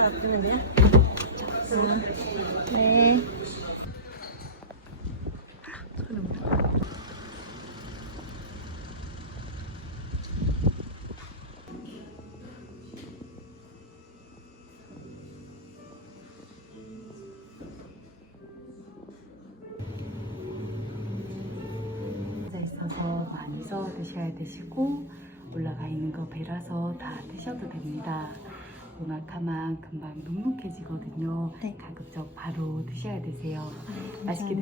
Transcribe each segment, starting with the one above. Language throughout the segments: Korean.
여기다? 네. 있어서 많이 써 드셔야 되시고 올라가 있는 거 배라서 다 드셔도 됩니다. 모나카만 금방 눅눅해지거든요. 네. 가급적 바로 드셔야 되세요. 맛있게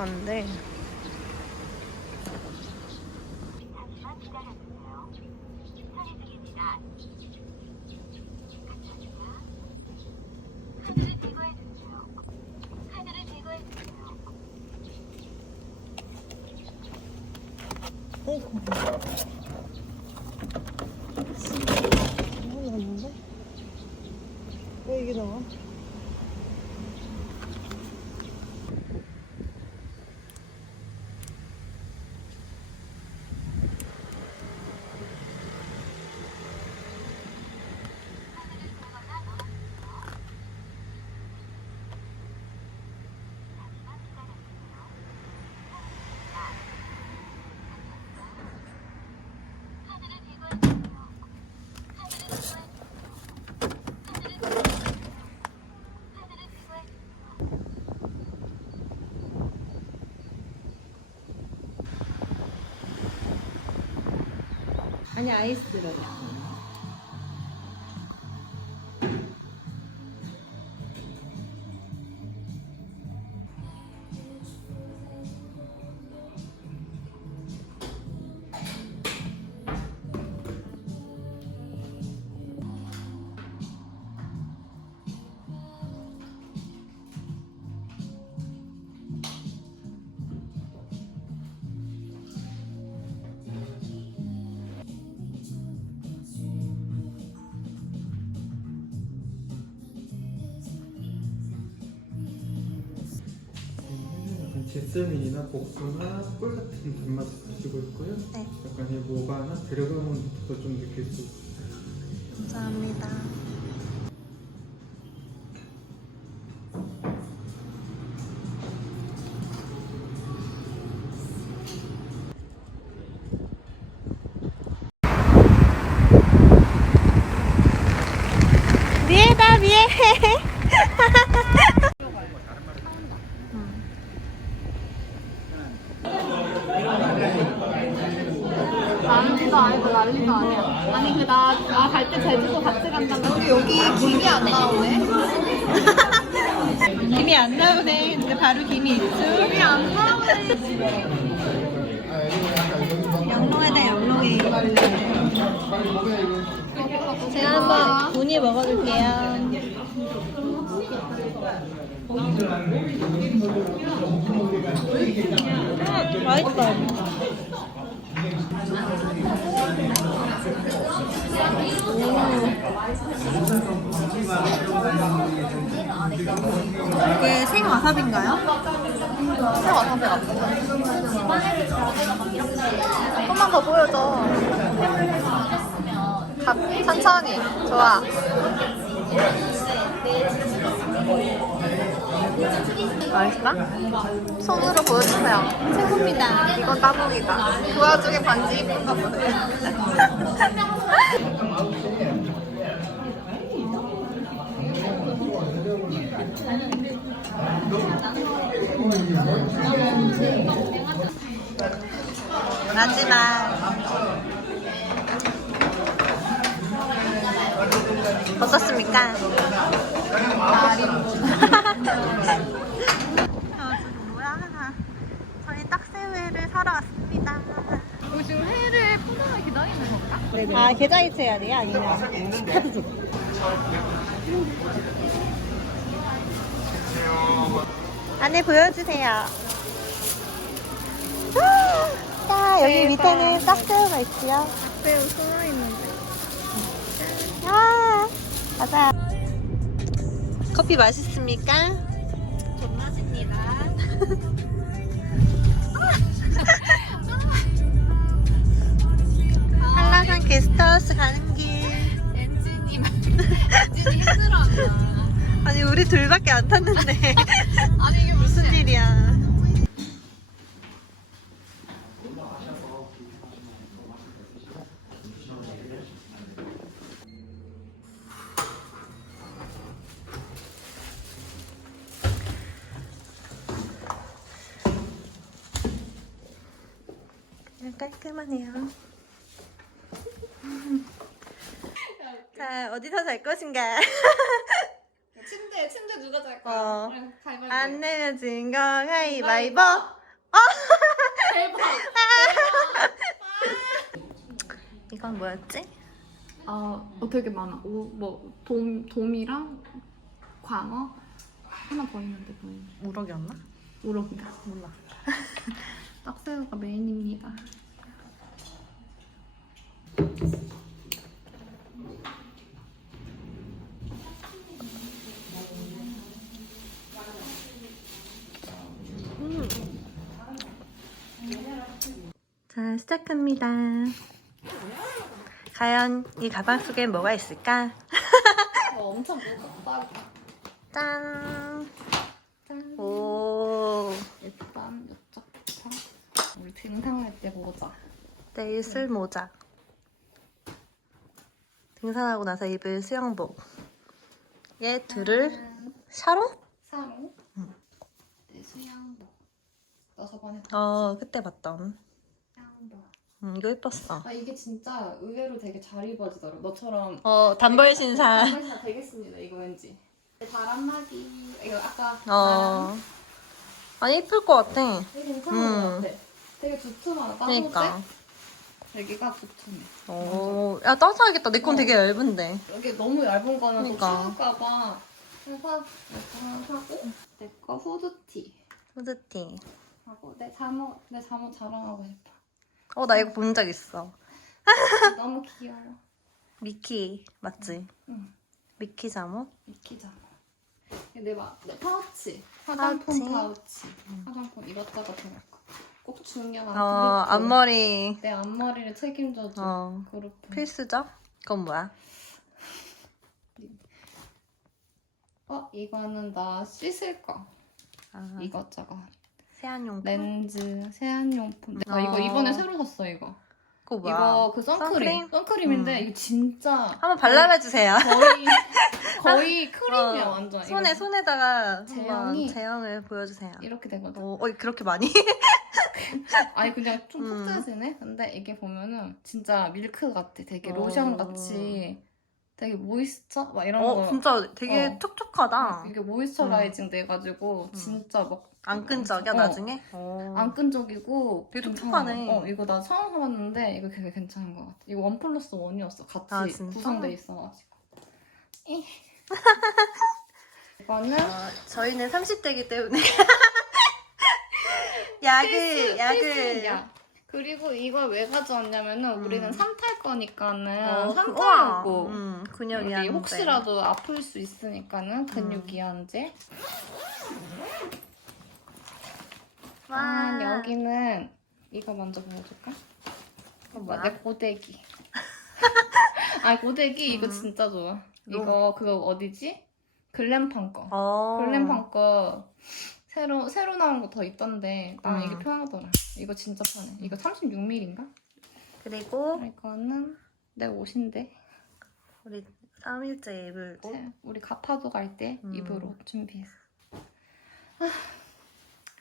그럼 안 돼. 어 아니 아이스 들어가. 제스민이나 복숭아, 꿀 같은 단맛을 가지고 있고요. 네. 약간의 모바나 베르가몬트도 좀 느낄 수 있어요. 감사합니다. 난리도 아니야. 아니 그나갈 때 제주도 같이 간다면 우리 여기 김이 안 나오네. 김이 안 나오네. 근데 바로 김이 있죠. 김이 안 나오네. 영롱하다 영롱해. 제가 한번 분이 먹어볼게요. 음, 맛있다. 이게 생 와사비인가요? 생와사비 같아. 조금만 더 보여줘. 가, 천천히. 좋아. 맛있다? 손으로 보여주세요. 최고입니다. 이건 따봉이다. 그 와중에 반지 이쁜가 보네. 마지막. 어떻습니까? 뭐야? 저희 딱새우회를 사러 왔습니다. 우리 지금 회를 포장을 기다리는 건가? 아, 계좌 이체 해야 돼요? 아니면 카드 줘? 안에 보여주세요. 자, 여기 밑에는 딱새우가 있고요. 새우 숨어 있는데. 아, 맞아. 커피 맛있습니까? 좀 맛입니다. 한라산 게스트하우스 가는 길. 엔진이, 엔진이 힘들어한다. 아니, 우리 둘밖에 안 탔는데. 아니 이게 무슨 일이야. 깔끔하네요. 자, 어디서 잘 것인가? 침대 침대 누가 잘 거야? 어. 그냥 가위바위보. 안 내면 진거 가위바위보. 대박. 이건 뭐였지? 아, 어, 되게 많아. 오, 뭐, 돔, 돔이랑 광어 하나 더 있는데 뭐예요? 우럭이었나? 우럭이다. 몰라. 딱새우가 메인입니다. 자, 시작합니다. 과연 이 가방 속에 뭐가 있을까? 어, 엄청 무겁다. 짠! 짠. 오, 일단 이쪽부터 우리 등산할 때 모자. 내일 쓸 모자. 등산하고 나서 입을 수영복. 얘 둘을 샤로? 사로. 내 수영복. 나 저번에 어, 그때 봤던. 음, 이거 예뻤어. 아 이게 진짜 의외로 되게 잘 입어지더라. 너처럼 어, 단벌 신사. 정말 되겠습니다. 이거 왠지. 바람막이 이거 아까 어. 아니, 예쁠 것 같아. 되게 괜찮은 음. 것 같아. 되게 두툼하다. 그러니까. 되기가 두툼해. 오, 야, 따뜻하겠다. 내건 되게 얇은데. 이게 너무 얇은 거는 그러니까. 또 추울까봐 그래서 이거 하나 사고 내 거 후드티 후드티. 하고 내 잠옷 내 잠옷 자랑하고 싶어. 어, 나 이거 본 적 있어. 너무 귀여워. 미키, 맞지? 응. 미키 잠옷? 미키 잠옷. 내, 마, 내 파우치. 화장품 파우치. 파우치. 화장품 이것저것 거. 꼭 중요한 어, 그룹. 앞머리. 내 앞머리를 책임져줘. 어, 그룹. 필수죠? 그건 뭐야? 어, 이거는 나 씻을 거. 아, 이것저것. 세안용품? 렌즈, 세안용품. 나 어. 이거 이번에 새로 샀어, 이거. 그거 뭐야? 이거 그 선크림. 선크림? 선크림인데 음. 이거 진짜 한번 발라봐주세요. 거의 거의 크림이야 어, 완전. 손에, 이거 손에다가 제형이- 제형을 보여주세요. 이렇게 되거든. 어, 어, 그렇게 많이? 아니 그냥 좀 음. 푹자지네. 근데 이게 보면은 진짜 밀크 같아. 되게 어. 로션 같이 되게 모이스처 막 이런 어, 거. 진짜 되게 어. 촉촉하다. 이게 모이스처라이징 돼가지고 음. 진짜 막 안 끈적여, 어. 나중에? 어. 안 끈적이고 되게 괜찮아. 촉촉하네. 어 이거 나 처음 사봤는데 이거 되게 괜찮은 것 같아. 이거 원 플러스 원이었어. 같이 아, 진짜? 구성돼 있어가지고. 이. 이거는 어, 저희는 30대이기 때문에. 약을, 필수, 약을. 필수야. 그리고 이걸 왜 가져왔냐면은 음. 우리는 삼탈 거니까는 어, 삼 그- 우와. 타려고 음, 근육이 우리. 혹시라도 아플 수 있으니까는 근육 음. 이완제. 와. 아, 여기는 이거 먼저 보여줄까? 이거 뭐야? 내 고데기. 아 고데기 이거 음. 진짜 좋아. 너무- 이거 그거 어디지? 글램팡 거. 어. 글램팡 거 새로 새로 나온 거 더 있던데 나는 음. 이게 편하더라. 이거 진짜 편해. 이거 36mm인가? 그리고 이거는 내 옷인데 우리 3일째 입을 제- 우리 가파도 갈 때 음. 입을 옷 준비했어.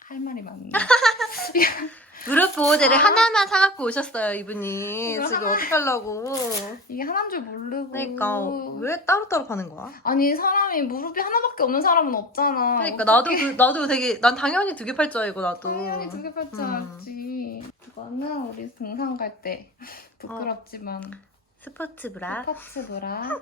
아, 할 말이 많네. 무릎 보호대를 아. 하나만 사갖고 오셨어요 이분이 이거 지금 하나- 어떡하려고 이게 하나인 줄 모르고. 그러니까 왜 따로따로 파는 거야? 아니 사람이 무릎이 하나밖에 없는 사람은 없잖아. 그러니까 나도 그- 나도 되게 난 당연히 두 개 팔 줄 알고 나도 당연히 두개 팔줄 음. 알았지. 이거는 우리 등산 갈 때 부끄럽지만 스포츠 브라 스포츠 브라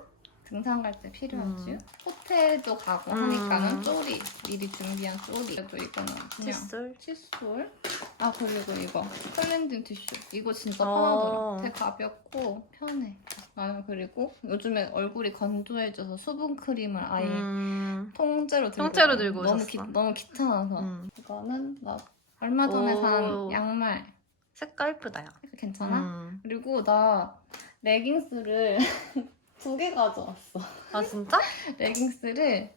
등산 갈 때 필요하지. 음. 호텔도 가고 음. 하니까는 쪼리 미리 준비한 쪼리. 그래도 이거는 그냥 칫솔 칫솔. 아 그리고 이거 클렌징 티슈. 이거 진짜 어. 편하더라. 되게 가볍고 편해. 아 그리고 요즘에 얼굴이 건조해져서 수분 크림을 아예 음. 통째로 들고 통째로. 들고 너무. 기, 너무 귀찮아서. 음. 이거는 나 얼마 전에 오. 산 양말. 색깔 예쁘다 야 괜찮아? 음. 그리고 나 레깅스를 두 개 가져왔어. 아 진짜? 레깅스를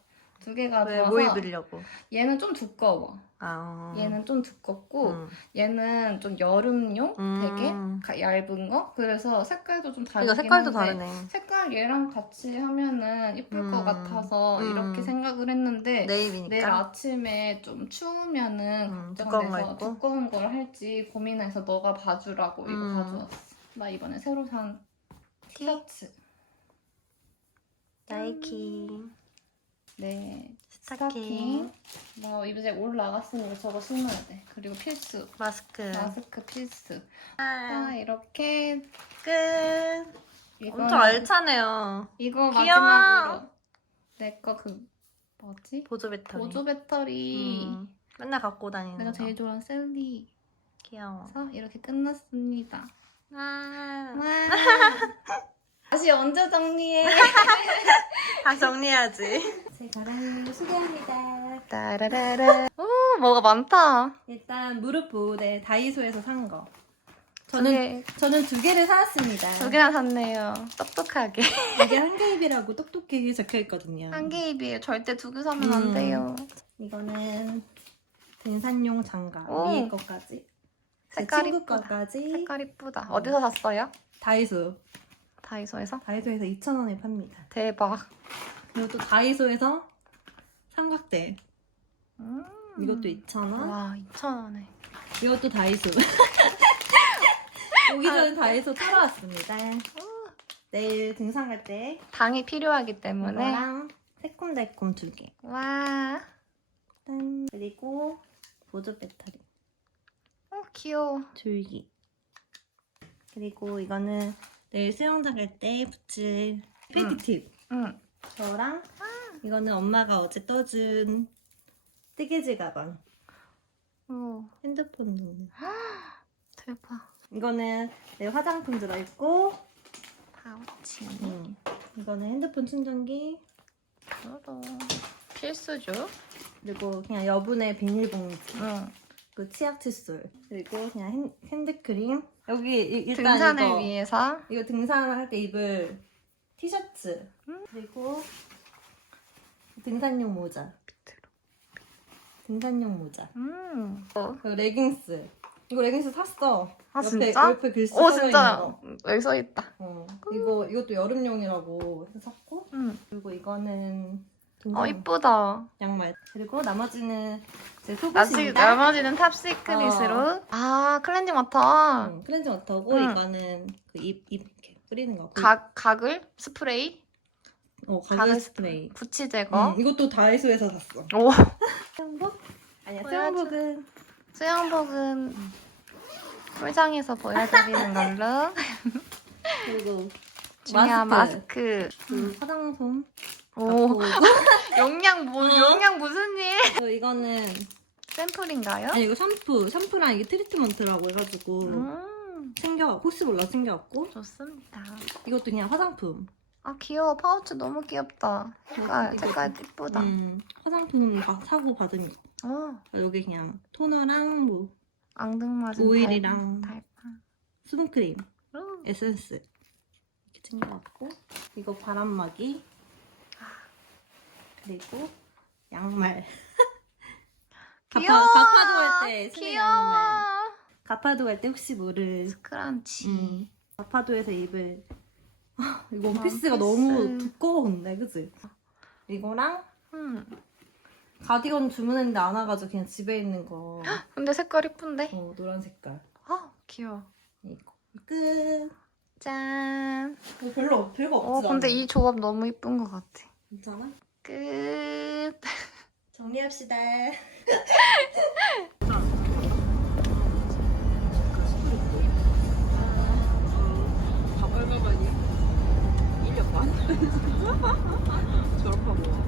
두 개 왜 가져와서 뭐 입으려고? 얘는 좀 두꺼워. 아 얘는 좀 두껍고 음. 얘는 좀 여름용 음. 되게 가- 얇은 거. 그래서 색깔도 좀 다르긴 그러니까 색깔도 한데 다르네 색깔 얘랑 같이 하면은 이쁠 것 음. 같아서 음. 이렇게 생각을 했는데 네이비니까 내일 아침에 좀 추우면은 음, 두꺼운 거 걱정돼서 입고? 두꺼운 걸 할지 고민해서 너가 봐주라고 이거 음. 가져왔어. 나 이번에 새로 산 티셔츠. 나이키 네. 스타킹 나 이제 올 나갔으니까 저거 신어야 돼. 그리고 필수. 마스크 마스크 필수. 아, 자, 이렇게 끝 이거 엄청 알차네요 이거 귀여워. 마지막으로 내 거 그 뭐지? 보조 배터리 보조 배터리. 음, 맨날 갖고 다니는 내가 거. 제일 좋아하는 셀리. 귀여워 그래서 이렇게 끝났습니다. 아, 와. 다시 언제 정리해? 다 정리해야지 제 가랑이를 소개합니다. 따라라라. 오, 뭐가 많다. 일단 무릎 보호대 다이소에서 산 거. 저는 저는 두 개를 사왔습니다. 두 개나 샀네요. 똑똑하게. 이게 한개입이라고 똑똑히 적혀 있거든요. 한 개 입이에요. 절대 두 개 사면 음. 안 돼요. 이거는 등산용 장갑 오. 위에 거까지. 제 색깔 친구 이쁘다. 거까지 색깔 이쁘다. 어디서 샀어요? 다이소. 다이소에서? 다이소에서 2,000원에 팝니다. 대박. 그리고 또 다이소에서 삼각대. 음. 이것도 2,000원. 와, 2,000원에. 이것도 다이소. 오기 전에 다이소 찾아왔습니다. 내일 등산 갈 때 당이 필요하기 때문에. 이거랑 새콤달콤 두 개. 와. 짠. 그리고 보조 배터리 어, 귀여워. 줄기. 그리고 이거는 내일 수영장 갈 때 붙일 패디팁. 응. 저랑 이거는 엄마가 어제 떠준 뜨개질 가방. 오, 핸드폰 넣는. 대박. 이거는 내 화장품 들어있고 파우치. 음, 이거는 핸드폰 충전기. 저도. 필수죠. 그리고 그냥 여분의 비닐봉지. 응. 그 치약 칫솔. 그리고 그냥 핸, 핸드크림. 여기 이- 일단 등산을 이거, 위해서. 이거 등산을 할때 입을 티셔츠. 음. 그리고 등산용 모자. 등산용 모자. 음. 어. 그리고 레깅스. 이거 레깅스 샀어. 아 옆에, 진짜? 옆에 글씨 오 써져 진짜 있는 거. 여기 써 있다. 어, 이거 이것도 여름용이라고 해서 샀고 응. 그리고 이거는 어 등산 이쁘다. 양말 그리고 나머지는 제 나지 속옷입니다. 나머지는 탑시크릿으로. 아 클렌징 워터. 응, 클렌징 워터고 응. 이거는 그입입 이렇게 뿌리는 거. 그- 각 각을 스프레이. 어 가글 가글 스프레이. 부치 제거. 응, 이것도 다이소에서 샀어. 오. 수영복? 아니야 보여줘. 수영복은 수영복은 꿀장에서 보여드리는 걸로. 그리고 중요한 마스크. 마스크. 그 화장솜. 오. 용량 뭐 용량 무슨 일? 또 이거는 샘플인가요? 아니 이거 샴푸 샴푸랑 이게 트리트먼트라고 해가지고 음. 챙겨 혹시 몰라 챙겨왔고 좋습니다. 이것도 그냥 화장품. 아 귀여워 파우치 너무 귀엽다. 색깔 이거- 색깔 이쁘다. 음, 화장품 다 사고 받은 거. 어 여기 그냥 토너랑 뭐 앙증맞은 오일이랑 달팽. 달팽. 수분크림, 음. 에센스 이렇게 챙겨왔고 이거 바람막이 그리고 양말. 귀여워. 가파, 가파도 할때 쓰는 양말. 귀여워. 가파도 할때 혹시 모를 스크런치. 음, 가파도에서 입을 아, 이거 원피스. 원피스가 너무 두꺼워 근데 그치? 이거랑 음. 가디건 주문했는데 안 와가지고 그냥 집에 있는 거 근데 색깔 이쁜데? 어, 노란 색깔 아 귀여워. 이거 끝 짠. 뭐 별로 별거 어 없지 근데 않아? 이 조합 너무 이쁜 것 같아. 괜찮아? 끝. 정리합시다. 얼마 만이야? 1년 반? 졸업하고